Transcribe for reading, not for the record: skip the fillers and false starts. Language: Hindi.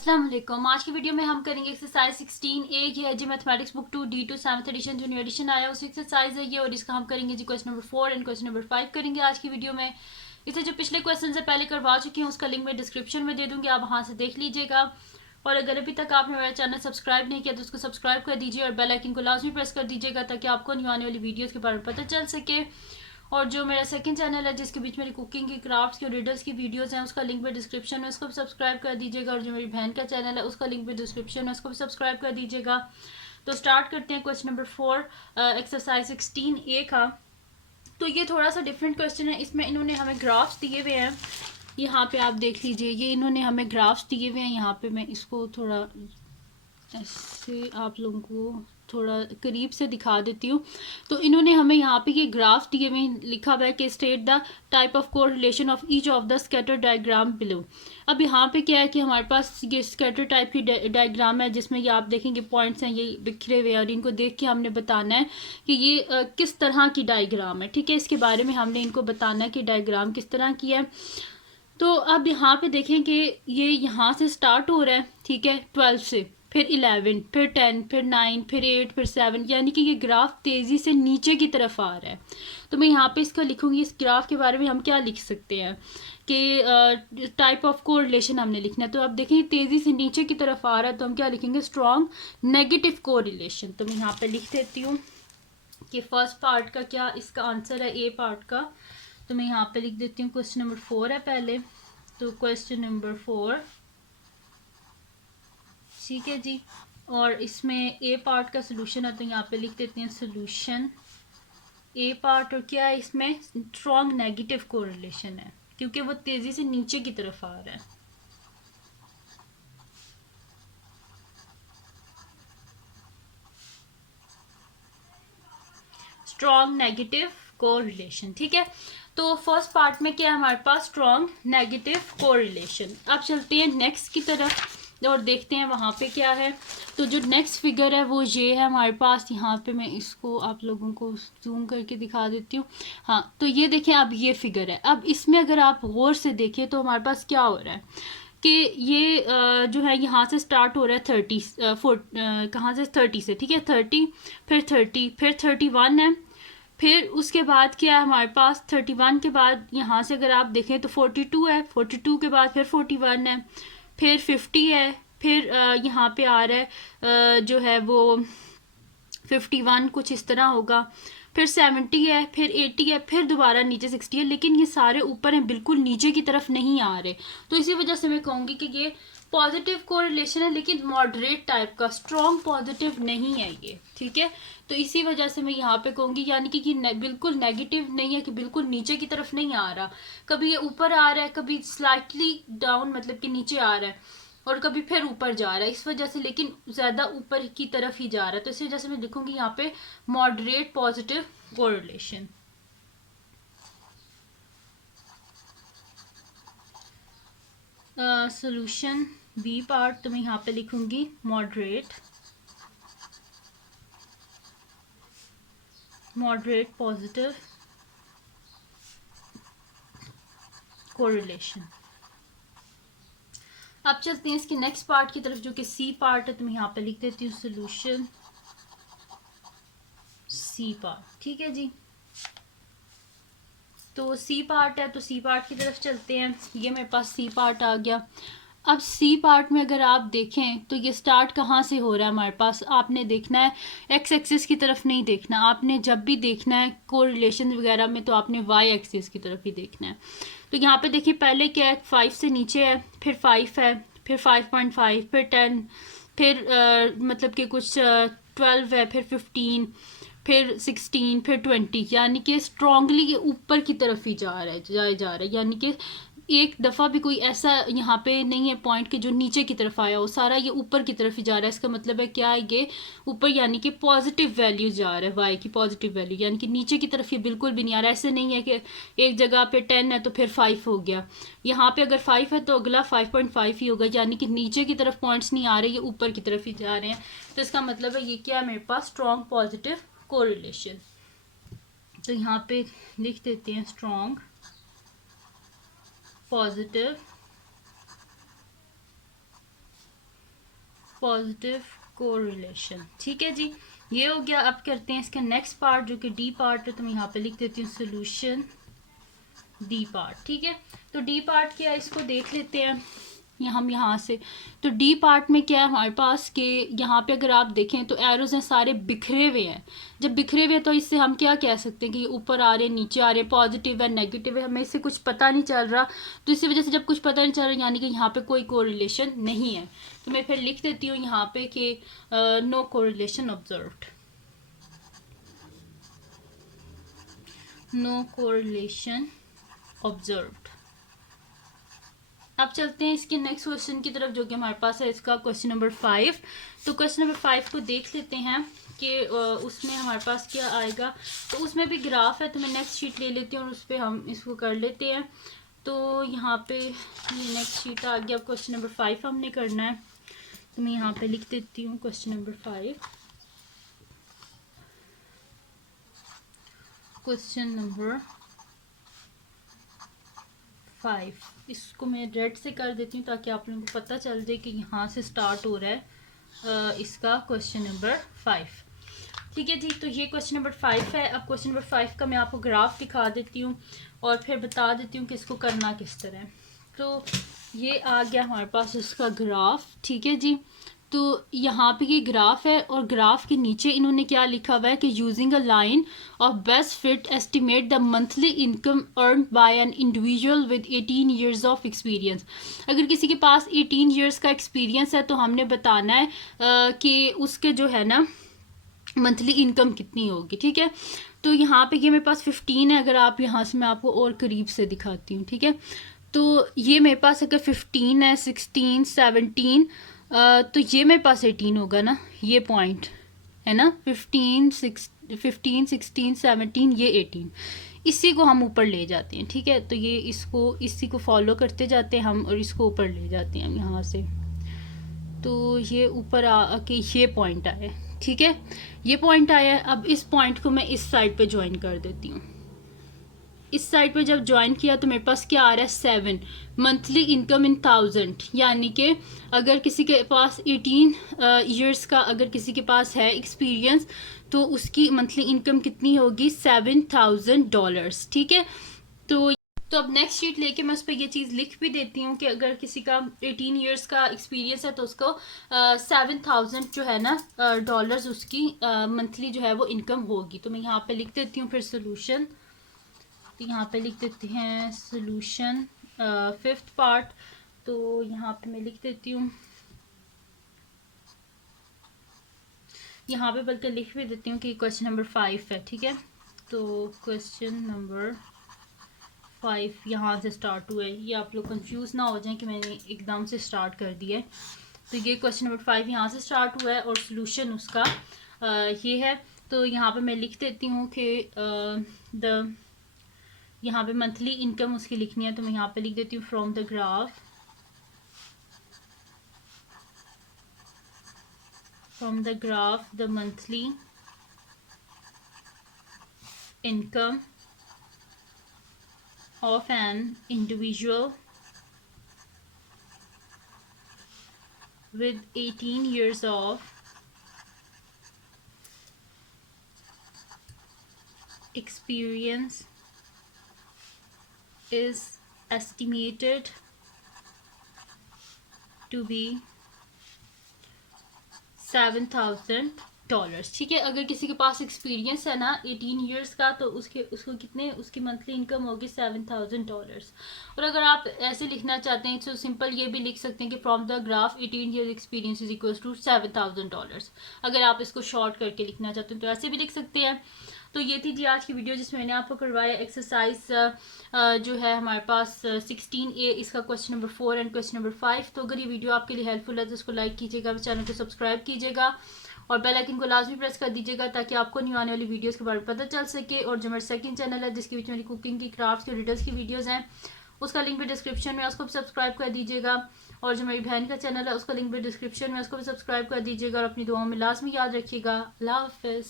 अस्सलाम वालेकुम। आज की वीडियो में हम करेंगे एक्सरसाइज 16A। ये है जी mathematics book 2 D2 7th edition जो न्यू एडिशन आया उसी एक्सरसाइज है ये, और इसका हम करेंगे जी question number 4 and question number 5 करेंगे आज की वीडियो में। इसे जो पिछले क्वेश्चन से पहले करवा चुकी हूँ उसका लिंक मैं डिस्क्रिप्शन में दे दूँगी, आप वहाँ से देख लीजिएगा। और अगर अभी तक आपने मेरा चैनल सब्सक्राइब नहीं किया तो उसको सब्सक्राइब कर दीजिए और बेल आइकन को लाजमी प्रेस कर दीजिएगा ताकि आपको न्यू आने वाली वीडियोज़ के बारे में पता चल सके। और जो मेरा सेकंड चैनल है जिसके बीच मेरी कुकिंग की, क्राफ्ट्स की और रिडल्स की वीडियोस हैं उसका लिंक भी डिस्क्रिप्शन में, उसको भी सब्सक्राइब कर दीजिएगा। और जो मेरी बहन का चैनल है उसका लिंक भी डिस्क्रिप्शन में, उसको भी सब्सक्राइब कर दीजिएगा। तो स्टार्ट करते हैं क्वेश्चन नंबर 4 एक्सरसाइज 16A का। तो ये थोड़ा सा डिफरेंट क्वेश्चन है, इसमें इन्होंने हमें ग्राफ्स दिए हुए हैं। यहाँ पे आप देख लीजिए, ये इन्होंने हमें ग्राफ्स दिए हुए हैं। यहाँ पे मैं इसको थोड़ा ऐसे आप लोगों को थोड़ा करीब से दिखा देती हूँ। तो इन्होंने हमें यहाँ पे ये ग्राफ दिए हुए लिखा हुआ है कि state the type of correlation of each of the scatter diagram below. अब यहाँ पे क्या है कि हमारे पास ये स्कैटर टाइप की डायग्राम है जिसमें ये आप देखेंगे पॉइंट्स हैं ये बिखरे हुए, और इनको देख के हमने बताना है कि ये किस तरह की डायग्राम है। ठीक है, इसके बारे में हमने इनको बताना है कि डायग्राम किस तरह की है। तो अब यहाँ पे देखें कि ये यहाँ से स्टार्ट हो रहा है, ठीक है, 12 से, फिर 11, फिर 10, फिर 9, फिर 8, फिर 7, यानी कि ये ग्राफ तेज़ी से नीचे की तरफ आ रहा है। तो मैं यहाँ पे इसका लिखूँगी, इस ग्राफ के बारे में हम क्या लिख सकते हैं कि टाइप ऑफ कोरिलेशन हमने लिखना है। तो अब देखें तेज़ी से नीचे की तरफ आ रहा है तो हम क्या लिखेंगे, स्ट्रॉन्ग नेगेटिव कोरिलेशन। तो मैं यहाँ पर लिख देती हूँ कि फर्स्ट पार्ट का क्या इसका आंसर है, ए पार्ट का। तो मैं यहाँ पे लिख देती हूँ क्वेश्चन नंबर 4 है पहले। तो क्वेश्चन नंबर 4, ठीक है जी। और इसमें ए पार्ट का सोल्यूशन है तो यहाँ पे लिख देते हैं सोल्यूशन ए पार्ट। और क्या है इसमें, स्ट्रॉन्ग नेगेटिव कोरिलेशन है क्योंकि वो तेजी से नीचे की तरफ आ रहा है। स्ट्रॉन्ग नेगेटिव कोरिलेशन, ठीक है। तो फर्स्ट पार्ट में क्या है हमारे पास, स्ट्रॉन्ग नेगेटिव कोरिलेशन। अब चलते हैं नेक्स्ट की तरफ और देखते हैं वहाँ पे क्या है। तो जो नेक्स्ट फिगर है वो ये है हमारे पास। यहाँ पे मैं इसको आप लोगों को जूम करके दिखा देती हूँ। हाँ, तो ये देखें, अब ये फिगर है। अब इसमें अगर आप गौर से देखें तो हमारे पास क्या हो रहा है कि ये जो है यहाँ से स्टार्ट हो रहा है 30 कहाँ से, 30 से, ठीक है, 30, फिर 30, फिर 31 है। फिर उसके बाद क्या है हमारे पास, 31 के बाद यहाँ से अगर आप देखें तो 42 है, 42 के बाद फिर 41 है, फिर 50 है, फिर यहाँ पे आ रहा है जो है वो 51 कुछ इस तरह होगा, फिर 70 है, फिर 80 है, फिर दोबारा नीचे 60 है। लेकिन ये सारे ऊपर हैं, बिल्कुल नीचे की तरफ नहीं आ रहे। तो इसी वजह से मैं कहूँगी कि ये पॉजिटिव कोरिलेशन है लेकिन मॉडरेट टाइप का, स्ट्रॉन्ग पॉजिटिव नहीं है ये, ठीक है। तो इसी वजह से मैं यहाँ पे कहूँगी यानी कि ये बिल्कुल नेगेटिव नहीं है कि बिल्कुल नीचे की तरफ नहीं आ रहा। कभी ये ऊपर आ रहा है, कभी स्लाइटली डाउन मतलब कि नीचे आ रहा है, और कभी फिर ऊपर जा रहा है, इस वजह से, लेकिन ज़्यादा ऊपर की तरफ ही जा रहा है। तो इस वजह से मैं लिखूंगी यहाँ पे moderate positive correlation. Solution b part, तो मैं यहाँ पे लिखूंगी मॉडरेट पॉजिटिव कोरिलेशन। अब चलते हैं इसके नेक्स्ट पार्ट की तरफ जो कि सी पार्ट है। तो मैं यहाँ पे लिख देती हूँ सोल्यूशन सी पार्ट, ठीक है जी। तो सी पार्ट है, तो सी पार्ट की तरफ चलते हैं। ये मेरे पास सी पार्ट आ गया। अब सी पार्ट में अगर आप देखें तो ये स्टार्ट कहाँ से हो रहा है हमारे पास, आपने देखना है एक्स एक्सिस की तरफ नहीं देखना। आपने जब भी देखना है कोरिलेशन वगैरह में तो आपने वाई एक्सिस की तरफ ही देखना है। तो यहाँ पे देखिए पहले क्या है, 5 से नीचे है, फिर 5 है, फिर 5.5, फिर 10, फिर मतलब कि कुछ 12 है, फिर 15, फिर 16, फिर 20, यानी कि स्ट्रांगली ये ऊपर की तरफ ही जा रहा है। यानी कि एक दफ़ा भी कोई ऐसा यहाँ पे नहीं है पॉइंट कि जो नीचे की तरफ आया हो, सारा ये ऊपर की तरफ ही जा रहा है। इसका मतलब है क्या है, ये ऊपर यानी कि पॉजिटिव वैल्यू जा रहा है, वाई की पॉजिटिव वैल्यू, यानी कि नीचे की तरफ ये बिल्कुल भी नहीं आ रहा है। ऐसे नहीं है कि एक जगह पे 10 है तो फिर 5 हो गया, यहाँ पे अगर 5 है तो अगला 5.5 ही होगा, यानी कि नीचे की तरफ पॉइंट्स नहीं आ रहे, ये ऊपर की तरफ ही जा रहे हैं। तो इसका मतलब है ये क्या है मेरे पास, स्ट्रॉन्ग पॉजिटिव कोरिलेशन। तो यहाँ पे लिख देते हैं स्ट्रॉन्ग पॉजिटिव पॉजिटिव कोरिलेशन। ठीक है जी, ये हो गया। अब करते हैं इसका नेक्स्ट पार्ट जो कि डी पार्ट है, तो मैं यहाँ पे लिख देती हूँ सोल्यूशन डी पार्ट। ठीक है, तो डी पार्ट क्या है इसको देख लेते हैं हम यहाँ से। तो डी पार्ट में क्या है हमारे पास कि यहाँ पे अगर आप देखें तो एरोज हैं सारे बिखरे हुए हैं। जब बिखरे हुए हैं तो इससे हम क्या कह सकते हैं कि ऊपर आ रहे हैं, नीचे आ रहे हैं, पॉजिटिव है, नेगेटिव है, हमें इससे कुछ पता नहीं चल रहा। तो इसी वजह से जब कुछ पता नहीं चल रहा यानी कि यहाँ पे कोई कोरिलेशन नहीं है। तो मैं फिर लिख देती हूँ यहाँ पे कि no correlation observed, no correlation observed. अब चलते हैं इसके नेक्स्ट क्वेश्चन की तरफ जो कि हमारे पास है इसका क्वेश्चन नंबर 5। तो क्वेश्चन नंबर 5 को देख लेते हैं कि उसमें हमारे पास क्या आएगा। तो उसमें भी ग्राफ है, तो मैं नेक्स्ट शीट ले लेती हूँ और उस पर हम इसको कर लेते हैं। तो यहाँ पे ये नेक्स्ट शीट आ गया। अब क्वेश्चन नंबर 5 हमने करना है, तो मैं यहाँ पे लिख देती हूँ क्वेश्चन नंबर 5। क्वेश्चन नंबर 5 इसको मैं रेड से कर देती हूँ ताकि आप लोगों को पता चल जाए कि यहाँ से स्टार्ट हो रहा है इसका क्वेश्चन नंबर 5। ठीक है जी, तो ये क्वेश्चन नंबर 5 है। अब क्वेश्चन नंबर 5 का मैं आपको ग्राफ दिखा देती हूँ और फिर बता देती हूँ कि इसको करना किस तरह है। तो ये आ गया हमारे पास इसका ग्राफ। ठीक है जी, तो यहाँ पे ये ग्राफ है और ग्राफ के नीचे इन्होंने क्या लिखा हुआ है कि using a line of best fit estimate the monthly income earn by an individual with 18 years of experience. अगर किसी के पास 18 ईयर्स का एक्सपीरियंस है तो हमने बताना है कि उसके जो है ना मंथली इनकम कितनी होगी। ठीक है, तो यहाँ पे ये मेरे पास 15 है। अगर आप यहाँ से मैं आपको और करीब से दिखाती हूँ। ठीक है, तो ये मेरे पास अगर 15 है, 16, 17, तो ये मेरे पास 18 होगा ना, ये पॉइंट है ना, 15, 16, 17, ये 18। इसी को हम ऊपर ले जाते हैं। ठीक है, तो ये इसी को फॉलो करते जाते हैं हम और इसको ऊपर ले जाते हैं हम यहाँ से। तो ये ऊपर आके ये पॉइंट आया। ठीक है, ये पॉइंट आया। अब इस पॉइंट को मैं इस साइड पे ज्वाइन कर देती हूँ। इस साइड पे जब ज्वाइन किया तो मेरे पास क्या आ रहा है 7 मंथली इनकम इन 1000। यानी कि अगर किसी के पास 18 ईयर्स का अगर किसी के पास है एक्सपीरियंस तो उसकी मंथली इनकम कितनी होगी $7,000। ठीक है, तो अब नेक्स्ट शीट लेके मैं उस पर ये चीज़ लिख भी देती हूँ कि अगर किसी का 18 ईयर्स का एक्सपीरियंस है तो उसको 7,000 जो है ना डॉलर्स उसकी मंथली जो है वो इनकम होगी। तो मैं यहाँ पे लिख देती हूँ फिर सोल्यूशन। तो यहाँ पे लिख देते हैं सोल्यूशन 5th पार्ट। तो यहाँ पे मैं लिख देती हूँ, यहाँ पे बल्कि लिख भी देती हूँ कि क्वेश्चन नंबर 5 है। ठीक है, तो क्वेश्चन नंबर 5 यहाँ से स्टार्ट हुआ है। ये आप लोग कंफ्यूज ना हो जाएं कि मैंने एकदम से स्टार्ट कर दिया है। तो ये क्वेश्चन नंबर 5 यहाँ से स्टार्ट हुआ है और सोल्यूशन उसका ये है। तो यहाँ पे मैं लिख देती हूँ कि यहाँ पे मंथली इनकम उसकी लिखनी है। तो मैं यहाँ पे लिख देती हूँ from the graph the monthly income of an individual with 18 years of experience is estimated to be $7,000। ठीक है, अगर किसी के पास एक्सपीरियंस है ना 18 ईयर्स का तो उसकी मंथली इनकम होगी $7,000। और अगर आप ऐसे लिखना चाहते हैं तो सिंपल ये भी लिख सकते हैं कि from the graph 18 years experience is equal to $7,000। अगर आप इसको शॉर्ट करके लिखना चाहते हैं तो ऐसे भी लिख सकते हैं। तो ये थी जी आज की वीडियो जिसमें मैंने आपको करवाया एक्सरसाइज जो है हमारे पास 16A इसका question number 4 and question number 5। तो अगर ये वीडियो आपके लिए हेल्पफुल है तो इसको लाइक कीजिएगा, चैनल को सब्सक्राइब कीजिएगा और बेल आइकन को लाजमी प्रेस कर दीजिएगा ताकि आपको न्यू आने वाली वीडियोस के बारे में पता चल सके। और जो मेरा सेकंड चैनल है जिसके बीच मेरी कुकिंग की, क्राफ्ट्स की, रिडल्स की वीडियोस हैं उसका लिंक भी डिस्क्रिप्शन में, उसको भी सब्सक्राइब कर दीजिएगा। और जो मेरी बहन का चैनल है उसका लिंक भी डिस्क्रिप्शन में, उसको भी सब्सक्राइब कर दीजिएगा। और अपनी दुआओं में लाजमी याद रखिएगा। अल्लाह हाफिज़।